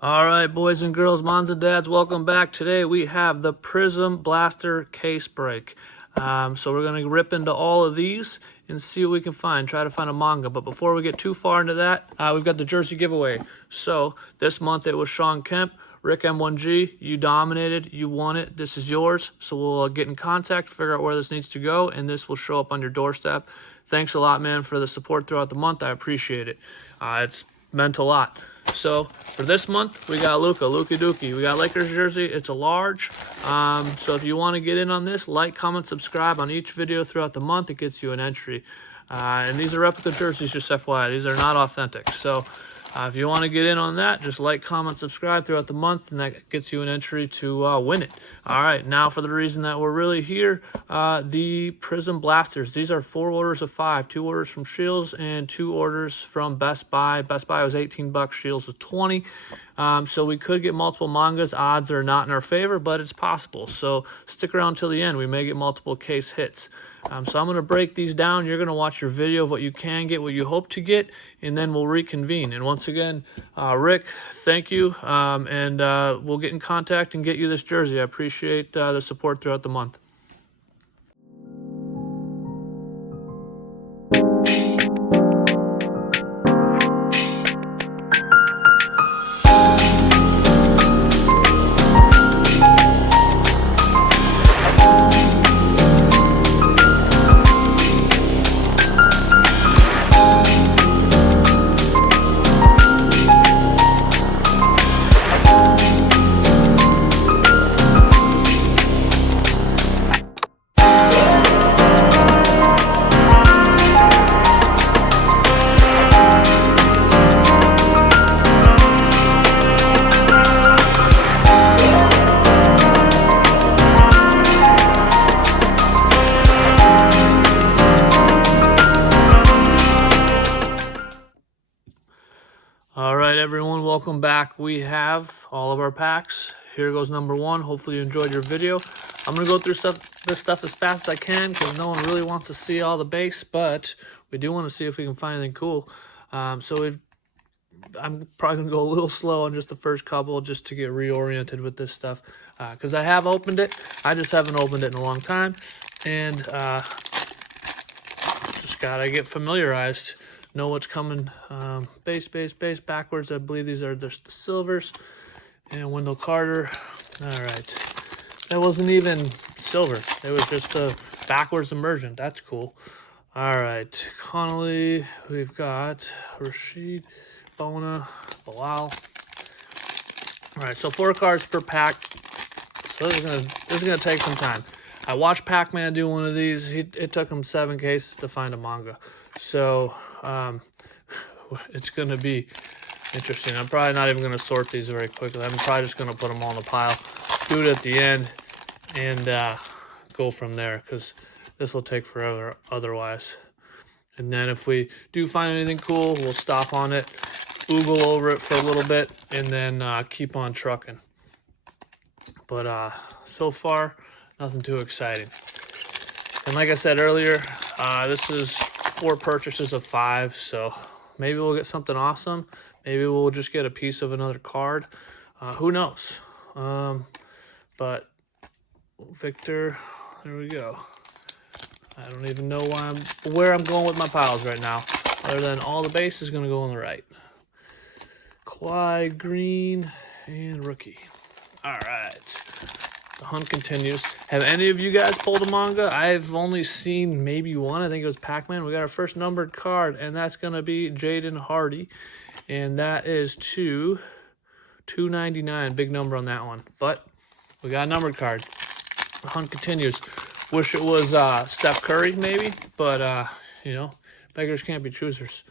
All right, boys and girls, moms and dads, welcome back. Today we have the Prizm Blaster case break. So we're going to rip into all of these and see what we can find. Try to find a manga. But before we get too far into that, we've got the jersey giveaway. So this month it was Sean Kemp. Rick M1G, you dominated, you won it, this is yours. So we'll get in contact, figure out where this needs to go, and this will show up on your doorstep. Thanks a lot, man, for the support throughout the month. I appreciate it. It's meant a lot. So for this month, we got Luka Dookie. We got Lakers jersey. It's a large. So if you want to get in on this, like, comment, subscribe on each video throughout the month. It gets you an entry. And these are replica jerseys, just FYI. These are not authentic. So if you want to get in on that, just like, comment, subscribe throughout the month, and that gets you an entry to win it. All right, now for the reason that we're really here, the Prizm Blasters. These are 4 orders of 5, 2 orders from Shields and 2 orders from Best Buy. Best Buy was 18 bucks, Shields was 20. So we could get multiple mangas. Odds are not in our favor, but it's possible. So stick around till the end. We may get multiple case hits. So I'm going to break these down. You're going to watch your video of what you can get, what you hope to get, and then we'll reconvene. And once again, Rick, thank you. And we'll get in contact and get you this jersey. I appreciate the support throughout the month. All right, everyone, welcome back. We have all of our packs. Here goes number 1. Hopefully you enjoyed your video. I'm going to go through this stuff as fast as I can because no one really wants to see all the base, but we do want to see if we can find anything cool. I'm probably going to go a little slow on just the first couple just to get reoriented with this stuff because I have opened it. I just haven't opened it in a long time, and just got to get familiarized. Know what's coming. Base, backwards. I believe these are just the silvers. And Wendell Carter. All right. That wasn't even silver. It was just a backwards immersion. That's cool. All right. Connolly. We've got Rashid, Bona, Bilal. All right. So 4 cards per pack. So this is gonna take some time. I watched Pac-Man do one of these. It took him 7 cases to find a manga. So it's going to be interesting. I'm probably not even going to sort these very quickly. I'm probably just going to put them all in a pile, do it at the end, and go from there because this will take forever otherwise. And then if we do find anything cool, we'll stop on it, oogle over it for a little bit, and then keep on trucking. But so far, nothing too exciting. And like I said earlier, this is 4 purchases of 5, so maybe we'll get something awesome. Maybe we'll just get a piece of another card. Who knows? But Victor, there we go. I don't even know where I'm going with my piles right now, other than all the base is going to go on the right. Kawhi, Green, and rookie. All right. The hunt continues. Have any of you guys pulled a manga? I've only seen maybe one. I think it was Pac-Man. We got our first numbered card, and that's going to be Jaden Hardy. And that is to 299. Big number on that one. But we got a numbered card. The hunt continues. Wish it was Steph Curry, maybe. But, you know, beggars can't be choosers.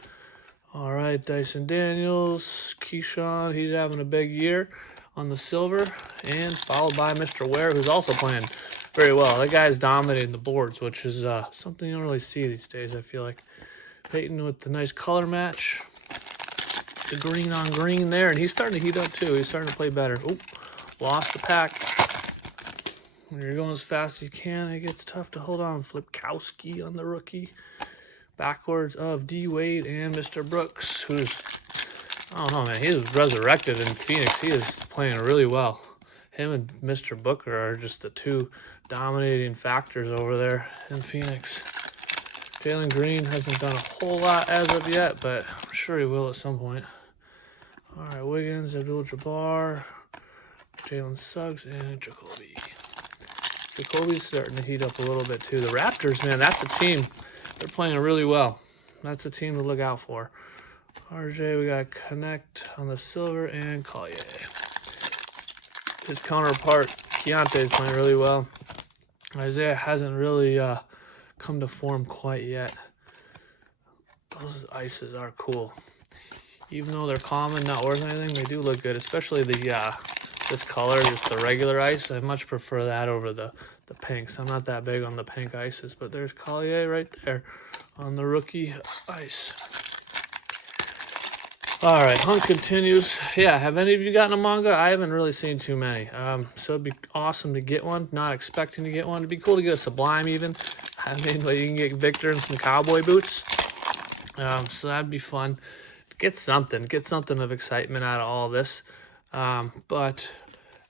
All right, Dyson Daniels, Keyshawn. He's having a big year on the silver, and followed by Mr. Ware, who's also playing very well. That guy's dominating the boards, which is something you don't really see these days, I feel like. Peyton with the nice color match. The green on green there, and he's starting to heat up too. He's starting to play better. Oop, lost the pack. When you're going as fast as you can, it gets tough to hold on. Flipkowski on the rookie. Backwards of D. Wade and Mr. Brooks, who's don't know, man. He was resurrected in Phoenix. He is playing really well. Him and Mr. Booker are just the two dominating factors over there in Phoenix. Jalen Green hasn't done a whole lot as of yet, but I'm sure he will at some point. All right, Wiggins, Abdul-Jabbar, Jalen Suggs, and Jacoby. Jacoby's starting to heat up a little bit too. The Raptors, man, that's a team. They're playing really well. That's a team to look out for. RJ, we got Connect on the silver, and Collier. His counterpart, Keontae, is playing really well. Isaiah hasn't really come to form quite yet. Those ices are cool. Even though they're common, not worth anything, they do look good. Especially the this color, just the regular ice. I much prefer that over the pinks. I'm not that big on the pink ices, but there's Collier right there on the rookie ice. All right, hunt continues. Yeah, have any of you gotten a manga? I haven't really seen too many. So it'd be awesome to get one. Not expecting to get one. It'd be cool to get a Sublime even. I mean, like you can get Victor and some cowboy boots. So that'd be fun. Get something of excitement out of all this. But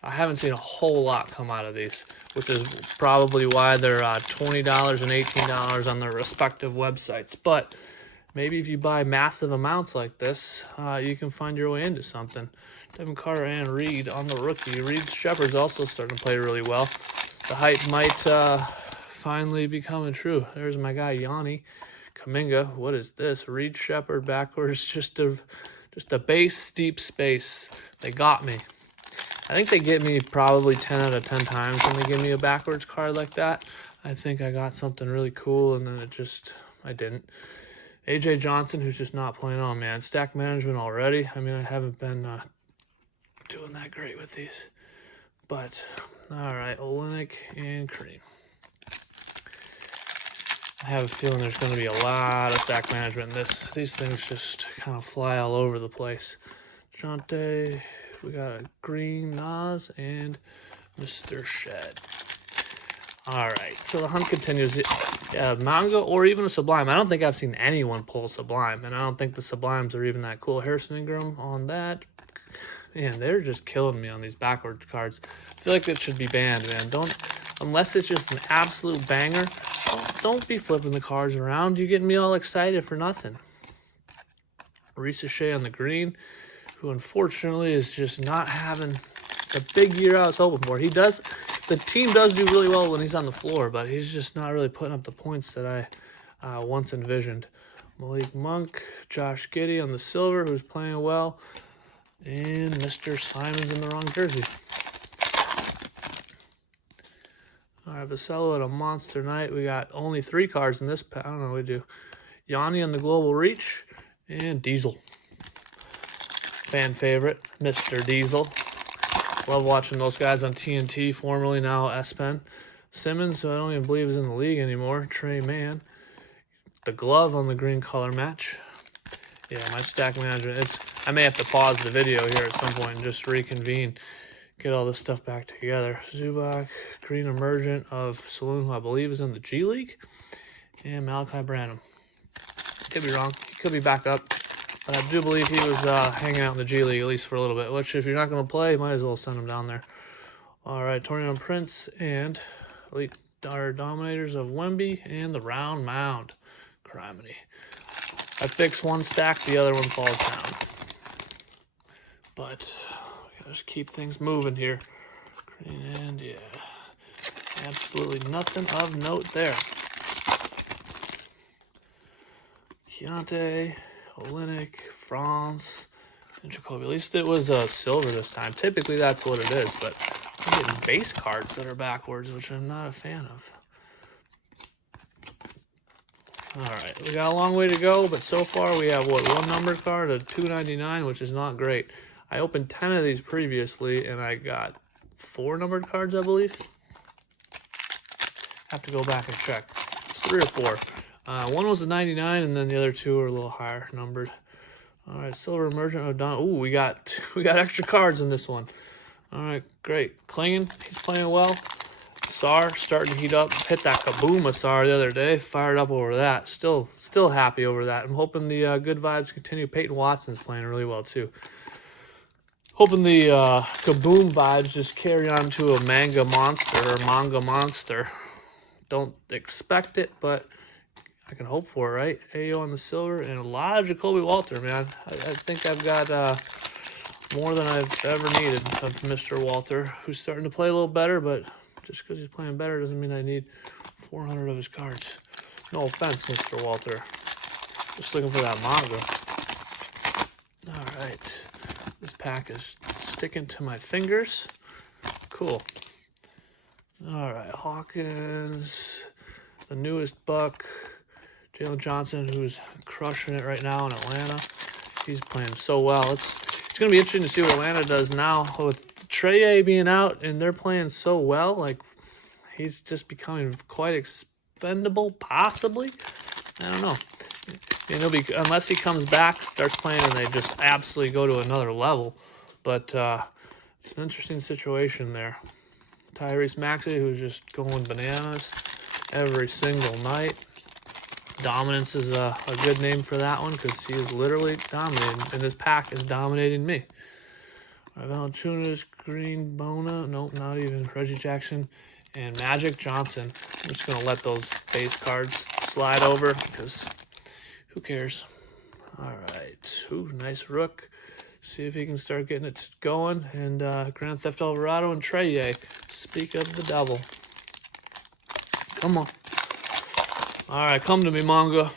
I haven't seen a whole lot come out of these, which is probably why they're $20 and $18 on their respective websites. But maybe if you buy massive amounts like this, you can find your way into something. Devin Carter and Reed on the rookie. Reed Shepard's also starting to play really well. The hype might finally be coming true. There's my guy Yanni Kuminga. What is this? Reed Shepard backwards, just a base deep space. They got me. I think they get me probably 10 out of 10 times when they give me a backwards card like that. I think I got something really cool, and then I didn't. AJ Johnson, who's just not playing on, man. Stack management already. I mean, I haven't been doing that great with these. But, all right, Olynyk and Kareem. I have a feeling there's going to be a lot of stack management in this. These things just kind of fly all over the place. Jonte, we got a green Nas, and Mr. Shed. All right, so the hunt continues. Manga or even a Sublime. I don't think I've seen anyone pull Sublime, and I don't think the Sublimes are even that cool. Harrison Ingram on that. Man, they're just killing me on these backwards cards. I feel like it should be banned, man. Unless it's just an absolute banger, don't be flipping the cards around. You're getting me all excited for nothing. Risacher on the green, who unfortunately is just not having the big year I was hoping for. The team does do really well when he's on the floor, but he's just not really putting up the points that I once envisioned. Malik Monk, Josh Giddey on the silver, who's playing well, and Mr. Simon's in the wrong jersey. All right, Vasello at a monster night. We got only 3 cards in this pack. I don't know what we do. Yanni on the Global Reach, and Diesel. Fan favorite, Mr. Diesel. Love watching those guys on TNT, formerly now S-Pen. Simmons, who I don't even believe is in the league anymore. Trey Mann. The glove on the green color match. Yeah, my stack management. I may have to pause the video here at some point and just reconvene. Get all this stuff back together. Zubac, green emergent of Saloon, who I believe is in the G League. And Malachi Branham. Could be wrong. He could be back up. But I do believe he was hanging out in the G League, at least for a little bit. Which, if you're not going to play, you might as well send him down there. All right, Torian Prince and Elite Dominators of Wemby and the Round Mound. Criminy. I fix one stack, the other one falls down. But we gotta just keep things moving here. And yeah, absolutely nothing of note there. Keontae, Olynyk, Franz, and Jacoby. At least it was silver this time. Typically that's what it is, but I'm getting base cards that are backwards, which I'm not a fan of. All right, we got a long way to go, but so far we have, what, 1 numbered card, a 299, which is not great. I opened 10 of these previously, and I got 4 numbered cards, I believe. Have to go back and check. 3 or 4. One was a 99, and then the other 2 are a little higher numbered. All right, Silver Emergent O'Donnell. Ooh, we got extra cards in this one. All right, great. Klingen, he's playing well. Sarr starting to heat up. Hit that kaboom of Sarr the other day. Fired up over that. Still happy over that. I'm hoping the good vibes continue. Peyton Watson's playing really well too. Hoping the kaboom vibes just carry on to a manga monster. Don't expect it, but I can hope for it, right? AO on the silver and a lot of Jacoby Walter, man. I think I've got more than I've ever needed of Mr. Walter, who's starting to play a little better, but just because he's playing better doesn't mean I need 400 of his cards. No offense, Mr. Walter. Just looking for that manga. All right. This pack is sticking to my fingers. Cool. All right, Hawkins, the newest Buck, Jalen Johnson, who's crushing it right now in Atlanta. He's playing so well. It's going to be interesting to see what Atlanta does now with Trey being out and they're playing so well. Like, he's just becoming quite expendable, possibly. I don't know. And he'll be, unless he comes back, starts playing, and they just absolutely go to another level. But it's an interesting situation there. Tyrese Maxey, who's just going bananas every single night. Dominance is a good name for that one because he is literally dominating, and this pack is dominating me. Valanciunas, Green, Bona, nope, not even. Reggie Jackson, and Magic Johnson. I'm just going to let those base cards slide over because who cares? All right. Ooh, nice Rook. See if he can start getting it going. And Grand Theft Alvarado and Trey. Speak of the devil. Come on. All right, come to me, manga.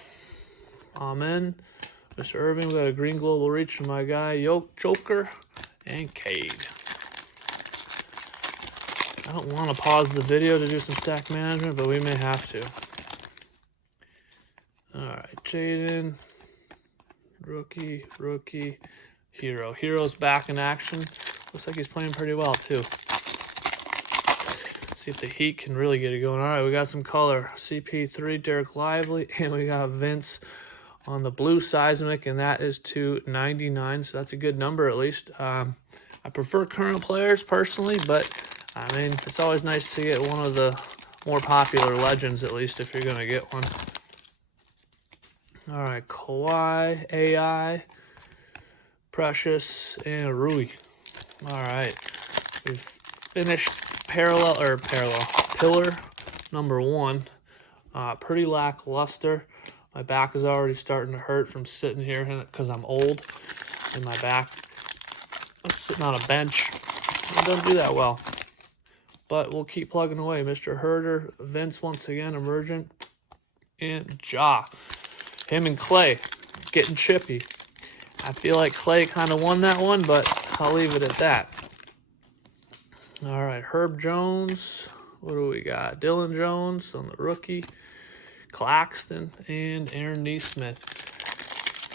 Amen. Mr. Irving, we got a green global reach from my guy, Joker and Cade. I don't want to pause the video to do some stack management, but we may have to. All right, Jaden. Rookie. Hero. Hero's back in action. Looks like he's playing pretty well, too. See if the Heat can really get it going. All right, we got some color. CP3, Derek Lively, and we got Vince on the blue seismic, and that is /99, so that's a good number at least. I prefer current players personally, but I mean, it's always nice to get one of the more popular legends at least if you're going to get one. All right, Kawhi, AI, Precious, and Rui. All right, we've finished pillar number 1. Pretty lackluster. My back is already starting to hurt from sitting here because I'm old and my back, I'm sitting on a bench. It doesn't do that well, but we'll keep plugging away. Mr. Herder, Vince once again emergent, and Ja. Him and Clay getting chippy. I feel like Clay kind of won that one, but I'll leave it at that. All right, Herb Jones. What do we got? Dylan Jones on the rookie. Claxton and Aaron Neesmith.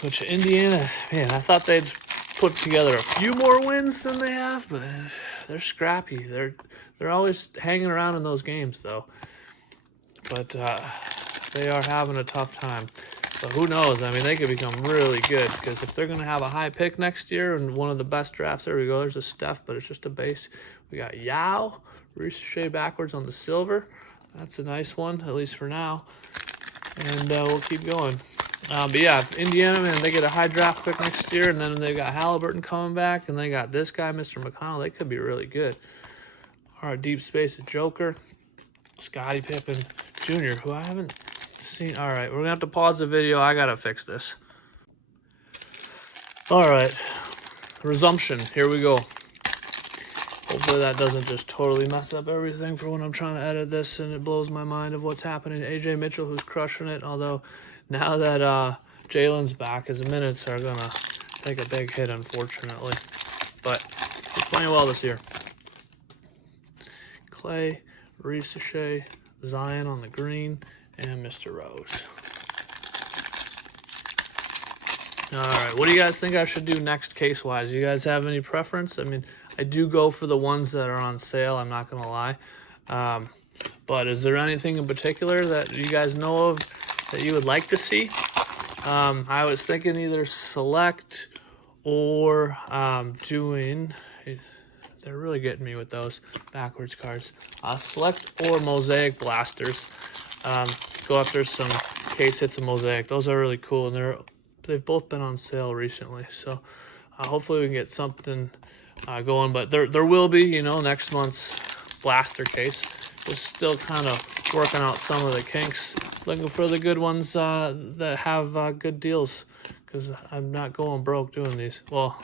Which Indiana, man, I thought they'd put together a few more wins than they have, but they're scrappy. They're always hanging around in those games, though. But they are having a tough time. But who knows? I mean, they could become really good because if they're going to have a high pick next year and one of the best drafts, there we go. There's a Steph, but it's just a base. We got Yao, Risacher backwards on the silver. That's a nice one, at least for now. And we'll keep going. But yeah, if Indiana, man, they get a high draft pick next year, and then they got Halliburton coming back, and they got this guy, Mr. McConnell. They could be really good. All right, deep space, a Joker, Scottie Pippen Jr., who I haven't seen. All right, we're gonna have to pause the video. I gotta fix this. All right, resumption. Here we go. Hopefully that doesn't just totally mess up everything for when I'm trying to edit this and it blows my mind of what's happening. AJ Mitchell, who's crushing it, although now that Jalen's back, his minutes are gonna take a big hit, unfortunately. But he's playing well this year. Clay, Risacher, Zion on the green, and Mr. Rose. All right, what do you guys think I should do next case-wise? You guys have any preference? I mean, I do go for the ones that are on sale, I'm not going to lie. But is there anything in particular that you guys know of that you would like to see? I was thinking either select or doing They're really getting me with those backwards cards. Select or Mosaic Blasters. Go after some case hits of Mosaic. Those are really cool, and they've both been on sale recently. So hopefully we can get something going. But there will be, you know, next month's blaster case. Just still kind of working out some of the kinks. Looking for the good ones that have good deals, because I'm not going broke doing these. Well,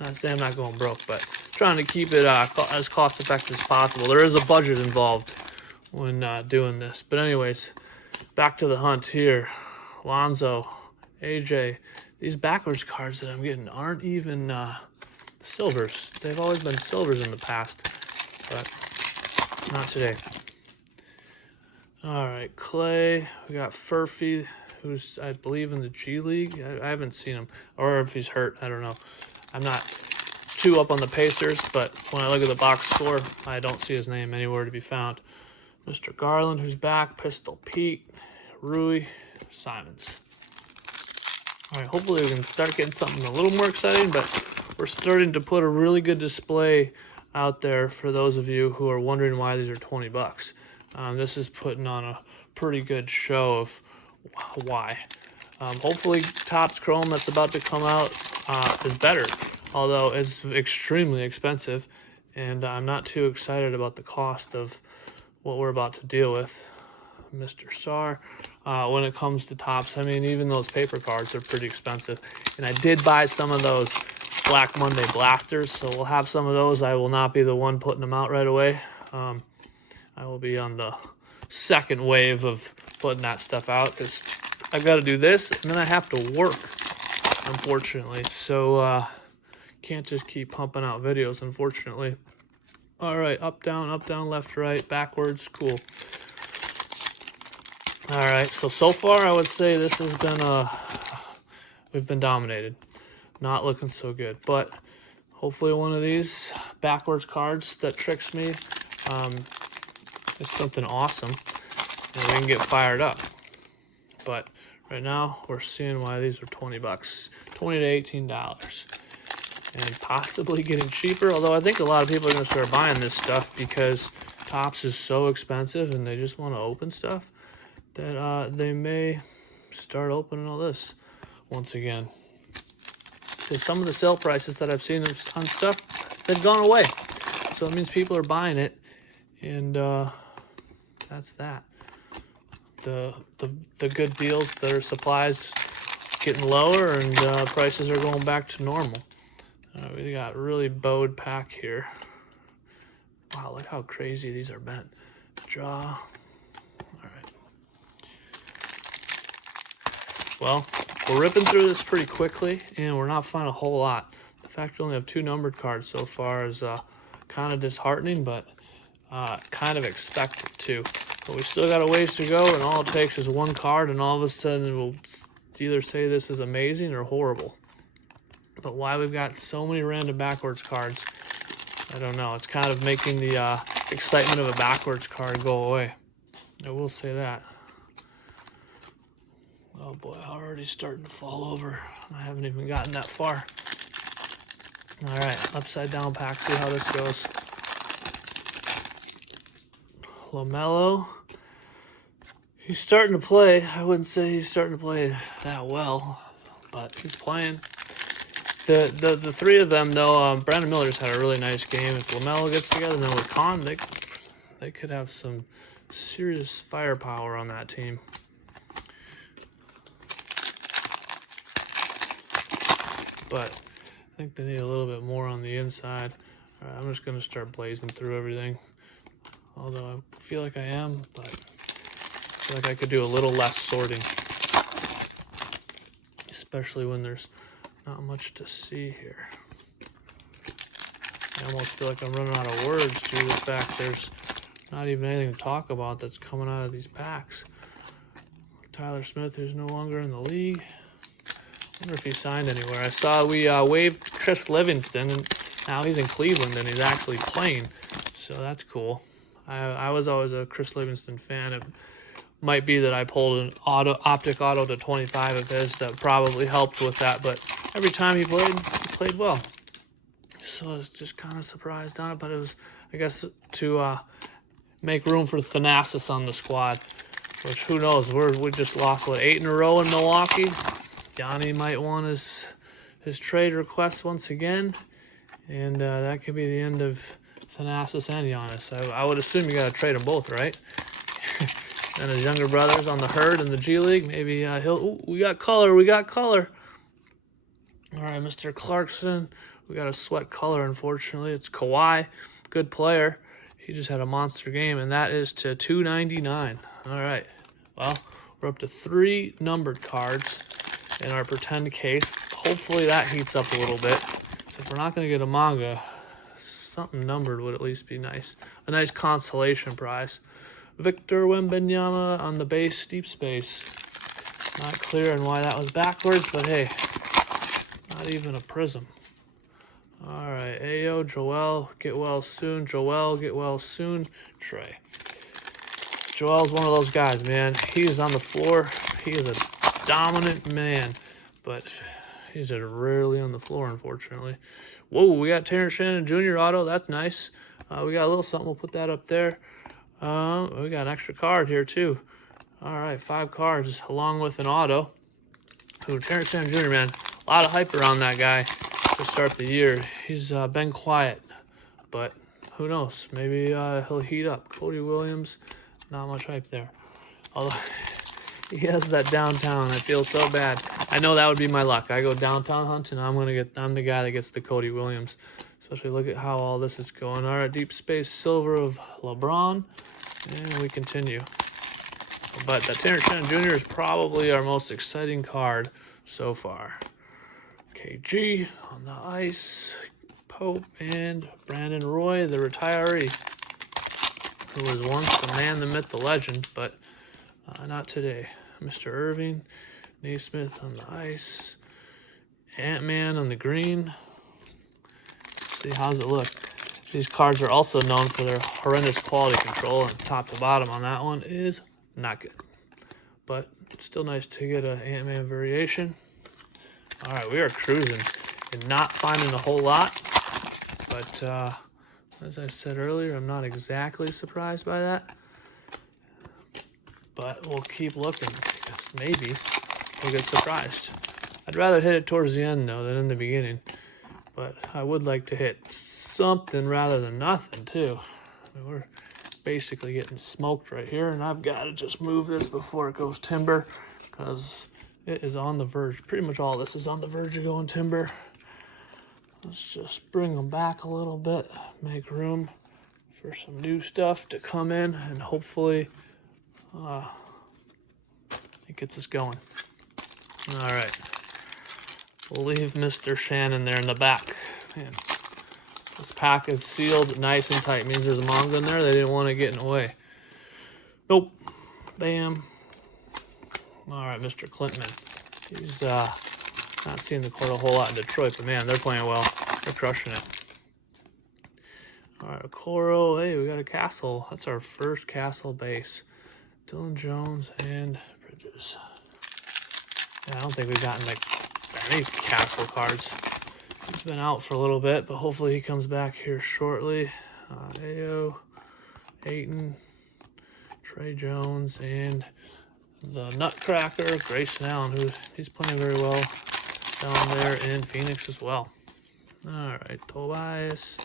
not saying I'm not going broke, but trying to keep it as cost effective as possible. There is a budget involved when doing this. But anyways, back to the hunt here. Lonzo, AJ. These backwards cards that I'm getting aren't even silvers. They've always been silvers in the past, but not today. All right, Clay. We got Furphy, who's, I believe, in the G League. I haven't seen him, or if he's hurt, I don't know. I'm not too up on the Pacers, but when I look at the box score, I don't see his name anywhere to be found. Mr. Garland, who's back. Pistol Pete, Rui, Simons. All right, hopefully we can start getting something a little more exciting, but we're starting to put a really good display out there for those of you who are wondering why these are 20 bucks. This is putting on a pretty good show of why. Hopefully Topps Chrome that's about to come out is better, although it's extremely expensive, and I'm not too excited about the cost of what we're about to deal with. Mr. Sarr, when it comes to Topps, I mean, even those paper cards are pretty expensive, and I did buy some of those Black Monday Blasters, so we'll have some of those. I will not be the one putting them out right away. I will be on the second wave of putting that stuff out, because I've got to do this, and then I have to work, unfortunately. So can't just keep pumping out videos, unfortunately. All right, up, down, left, right, backwards. Cool. All right, so far I would say this has been we've been dominated. Not looking so good, but hopefully one of these backwards cards that tricks me is something awesome, and we can get fired up. But right now we're seeing why these are 20 bucks, $20 to $18, and possibly getting cheaper. Although I think a lot of people are going to start buying this stuff because Topps is so expensive, and they just want to open stuff, that they may start opening all this once again. Because some of the sale prices that I've seen on stuff, they've gone away. So it means people are buying it, and that's that. The good deals, their supplies getting lower, and prices are going back to normal. We got really bowed pack here. Wow, look how crazy these are bent. Draw. All right. Well, we're ripping through this pretty quickly, and we're not finding a whole lot. The fact we only have 2 numbered cards so far is kind of disheartening, but kind of expected too. But we still got a ways to go, and all it takes is 1 card, and all of a sudden we'll either say this is amazing or horrible. But why we've got so many random backwards cards, I don't know. It's kind of making the excitement of a backwards card go away. I will say that. Oh boy, already starting to fall over. I haven't even gotten that far. All right, upside down pack, see how this goes. LaMelo, he's starting to play. I wouldn't say he's starting to play that well, but he's playing. The 3 of them, though, Brandon Miller's had a really nice game. If LaMelo gets together, then with Con, they could have some serious firepower on that team. But I think they need a little bit more on the inside. All right, I'm just going to start blazing through everything. Although I feel like I am, but I feel like I could do a little less sorting. Especially when there's not much to see here. I almost feel like I'm running out of words due to the fact there's not even anything to talk about that's coming out of these packs. Tyler Smith, who's no longer in the league. I wonder if he signed anywhere. I saw we waived Chris Livingston, and now he's in Cleveland, and he's actually playing. So that's cool. I was always a Chris Livingston fan. It might be that I pulled an optic auto to 25 of his that probably helped with that, but every time he played well. so I was just kind of surprised on it, but it was, I guess, to make room for Thanasis on the squad, which who knows, we just lost, what, 8 in a row in Milwaukee? Yanni might want his trade request once again, and that could be the end of Thanasis and Giannis. I would assume you got to trade them both, right? And his younger brother's on the herd in the G League. Maybe he'll... Ooh, we got color. We got color. All right, Mr. Clarkson. We got a sweat color, unfortunately. It's Kawhi. Good player. He just had a monster game, and that is to 299. All right. Well, we're up to 3 numbered cards in our pretend case. Hopefully that heats up a little bit. So if we're not going to get a manga, something numbered would at least be nice. A nice consolation prize. Victor Wembanyama on the base, deep space. Not clear on why that was backwards, but hey, not even a prism. All right, Ayo, Joel, get well soon. Joel, get well soon. Trey. Joel's one of those guys, man. He is on the floor. He is a dominant man, but he's just rarely on the floor, unfortunately. Whoa, we got Terrence Shannon Jr. auto. That's nice. We got a little something. We'll put that up there. We got an extra card here, too. All right, 5 cards along with an auto. Ooh, Terrence Shannon Jr., man. A lot of hype around that guy to start the year. He's been quiet, but who knows? Maybe he'll heat up. Cody Williams, not much hype there. Although he has that downtown. I feel so bad. I know that would be my luck. I go downtown hunting. I'm the guy that gets the Cody Williams. Especially look at how all this is going. All right, deep space silver of LeBron, and we continue. But that Terrence Shannon Jr. is probably our most exciting card so far. KG on the ice, Pope, and Brandon Roy, the retiree, who was once the man, the myth, the legend, but not today. Mr. Irving, Naismith on the ice, Ant-Man on the green. See, how's it look? These cards are also known for their horrendous quality control, and top to bottom on that one is not good. But still nice to get an Ant-Man variation. All right, we are cruising and not finding a whole lot. But as I said earlier, I'm not exactly surprised by that. But we'll keep looking because maybe we'll get surprised. I'd rather hit it towards the end, though, than in the beginning. But I would like to hit something rather than nothing, too. I mean, we're basically getting smoked right here, and I've got to just move this before it goes timber because it is on the verge. Pretty much all this is on the verge of going timber. Let's just bring them back a little bit, make room for some new stuff to come in, and hopefully it gets us going. All right. We'll leave Mr. Shannon there in the back. Man, this pack is sealed nice and tight. Means there's a manga in there. They didn't want to get in the way. Nope. Bam. All right, Mr. Clintman. He's not seeing the court a whole lot in Detroit, but man, they're playing well. They're crushing it. All right, Okoro. Hey, we got a Castle. That's our first Castle base. Dylan Jones and Bridges. Yeah, I don't think we've gotten like any Castle cards. He's been out for a little bit, but hopefully he comes back here shortly. Ayo, Ayton, Trey Jones, and the Nutcracker, Grayson Allen, he's playing very well down there in Phoenix as well. All right, Tobias,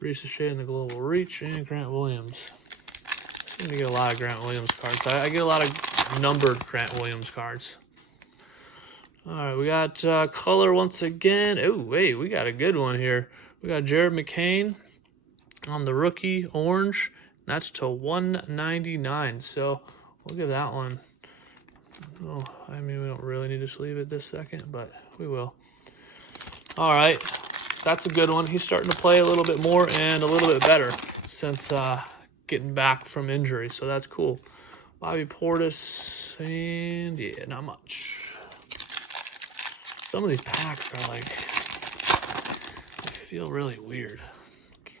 Risacher in the Global Reach, and Grant Williams. I seem to get a lot of Grant Williams cards. I get a lot of numbered Grant Williams cards. All right, we got color once again. Oh, wait, we got a good one here. We got Jared McCain on the rookie orange. That's to 199. So we'll give that one. Oh, I mean, we don't really need to sleeve it this second, but we will. All right, that's a good one. He's starting to play a little bit more and a little bit better since getting back from injury. So that's cool. Bobby Portis, and yeah, not much. Some of these packs are like, they feel really weird.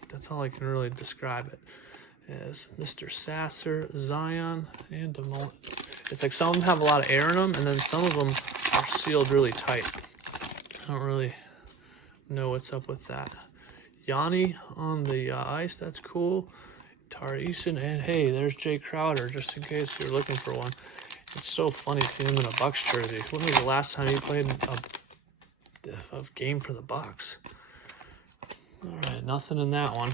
That's all I can really describe it as. Mr. Sasser, Zion, and DeMont. It's like some of them have a lot of air in them, and then some of them are sealed really tight. I don't really know what's up with that. Yanni on the ice, that's cool. Tari Eason, and hey, there's Jay Crowder, just in case you're looking for one. It's so funny seeing him in a Bucks jersey. When was the last time he played a game for the Bucks? All right, nothing in that one.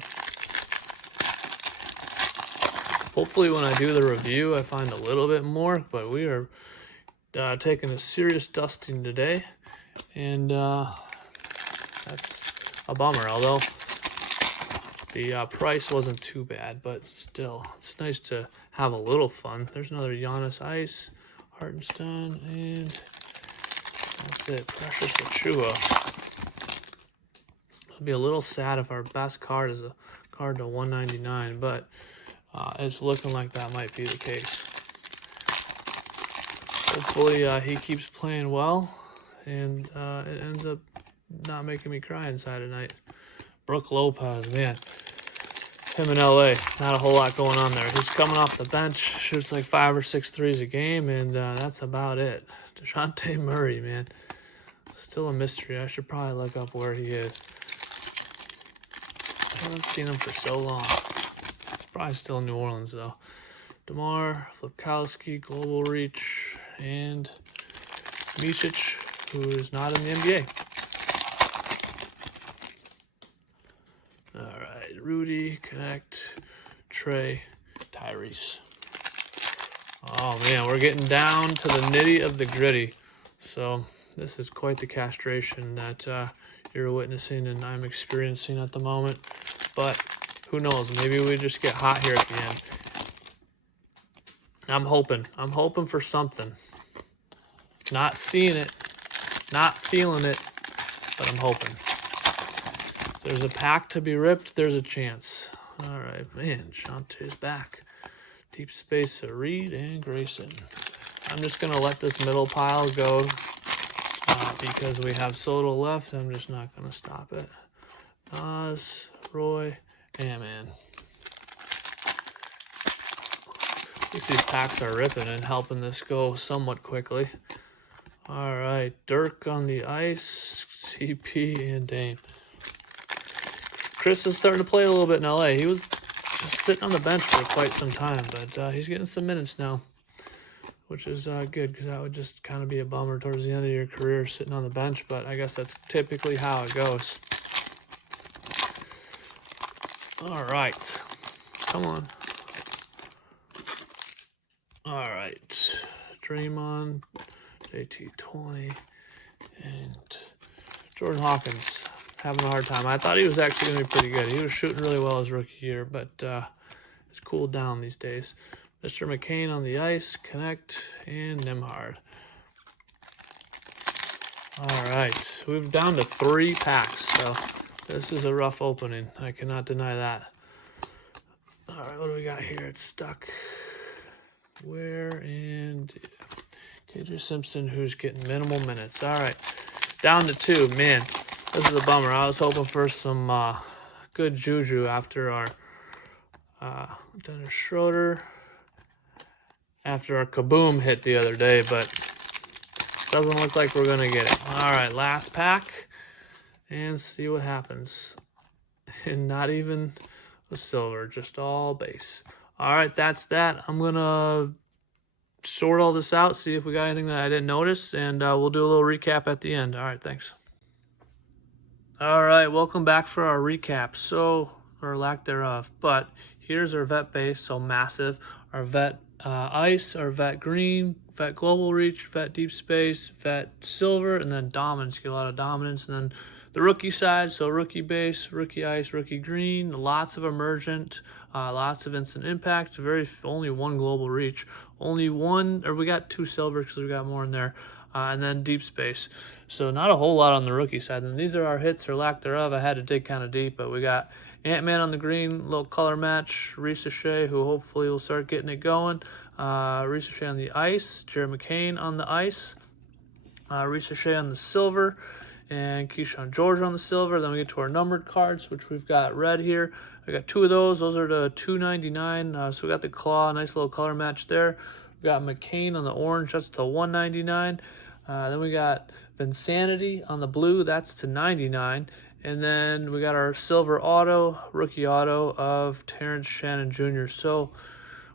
Hopefully when I do the review, I find a little bit more, but we are taking a serious dusting today, and that's a bummer, although the price wasn't too bad, but still, it's nice to have a little fun. There's another Giannis Ice, Hartenstein, and that's it, Precious Achua. It'll be a little sad if our best card is a card to 199, but it's looking like that might be the case. Hopefully he keeps playing well, and it ends up not making me cry inside tonight. Brook Lopez, man. Him in LA, not a whole lot going on there. He's coming off the bench, shoots like 5 or 6 threes a game, and that's about it. DeJounte Murray, man. Still a mystery. I should probably look up where he is. I haven't seen him for so long. He's probably still in New Orleans, though. DeMar, Flipkowski, Global Reach, and Micic, who is not in the NBA. All right, Rudy, Connect, Trey, Tyrese. Oh, man, we're getting down to the nitty of the gritty. So this is quite the castration that you're witnessing and I'm experiencing at the moment. But who knows? Maybe we just get hot here at the end. I'm hoping for something. Not seeing it, not feeling it, but I'm hoping. If there's a pack to be ripped, there's a chance. All right, man, Shantae's back. Deep space of Reed and Grayson. I'm just going to let this middle pile go because we have Soto left. I'm just not going to stop it. Oz, Roy, and man. At least these packs are ripping and helping this go somewhat quickly. All right, Dirk on the ice, CP, and Dame. Chris is starting to play a little bit in LA. He was just sitting on the bench for quite some time, but he's getting some minutes now, which is good because that would just kind of be a bummer towards the end of your career sitting on the bench, but I guess that's typically how it goes. All right, come on. All right, Draymond, JT20, and Jordan Hawkins having a hard time. I thought he was actually going to be pretty good. He was shooting really well his rookie year, but it's cooled down these days. Mr. McCain on the ice, Connect, and Nimhard. All right, we're down to 3 packs, so this is a rough opening. I cannot deny that. All right, what do we got here? It's stuck. Where and KJ Simpson, who's getting minimal minutes. All right, down to 2. Man, this is a bummer. I was hoping for some good juju after our Dennis Schroeder, after our kaboom hit the other day, but doesn't look like we're going to get it. All right, last pack, and see what happens. And not even a silver, just all base. All right, that's that. I'm going to sort all this out, see if we got anything that I didn't notice, and we'll do a little recap at the end. All right, thanks. All right, welcome back for our recap, or lack thereof. But here's our vet base, so massive. Our vet ice, our vet green, vet global reach, vet deep space, vet silver, and then dominance. Get a lot of dominance. And then the rookie side, so rookie base, rookie ice, rookie green, lots of emergent, lots of instant impact, only 1 global reach, only 1, or we got 2 silvers because we got more in there, and then deep space. So not a whole lot on the rookie side. And these are our hits or lack thereof. I had to dig kind of deep, but we got Ant-Man on the green, little color match, Risacher, who hopefully will start getting it going. Risacher on the ice, Jared McCain on the ice, Risacher on the silver, and Keyshawn George on the silver. Then we get to our numbered cards, which we've got red here. I got 2 of those. Those are the $2.99. So we got the claw, nice little color match there. We got McCain on the orange, that's to $1.99. Then we got Vinsanity on the blue, that's to $99. And then we got our silver auto, rookie auto of Terrence Shannon Jr. So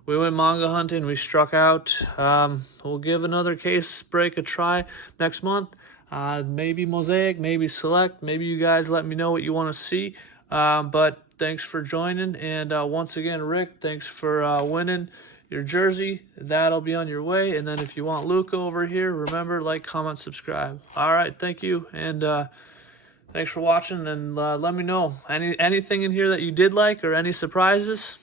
we went manga hunting. We struck out. We'll give another case break a try next month. Maybe Mosaic, maybe Select. Maybe you guys let me know what you want to see. But thanks for joining. And once again, Rick, thanks for winning your jersey. That'll be on your way. And then if you want Luca over here, remember, like, comment, subscribe. All right, thank you. And thanks for watching. And let me know anything in here that you did like or any surprises.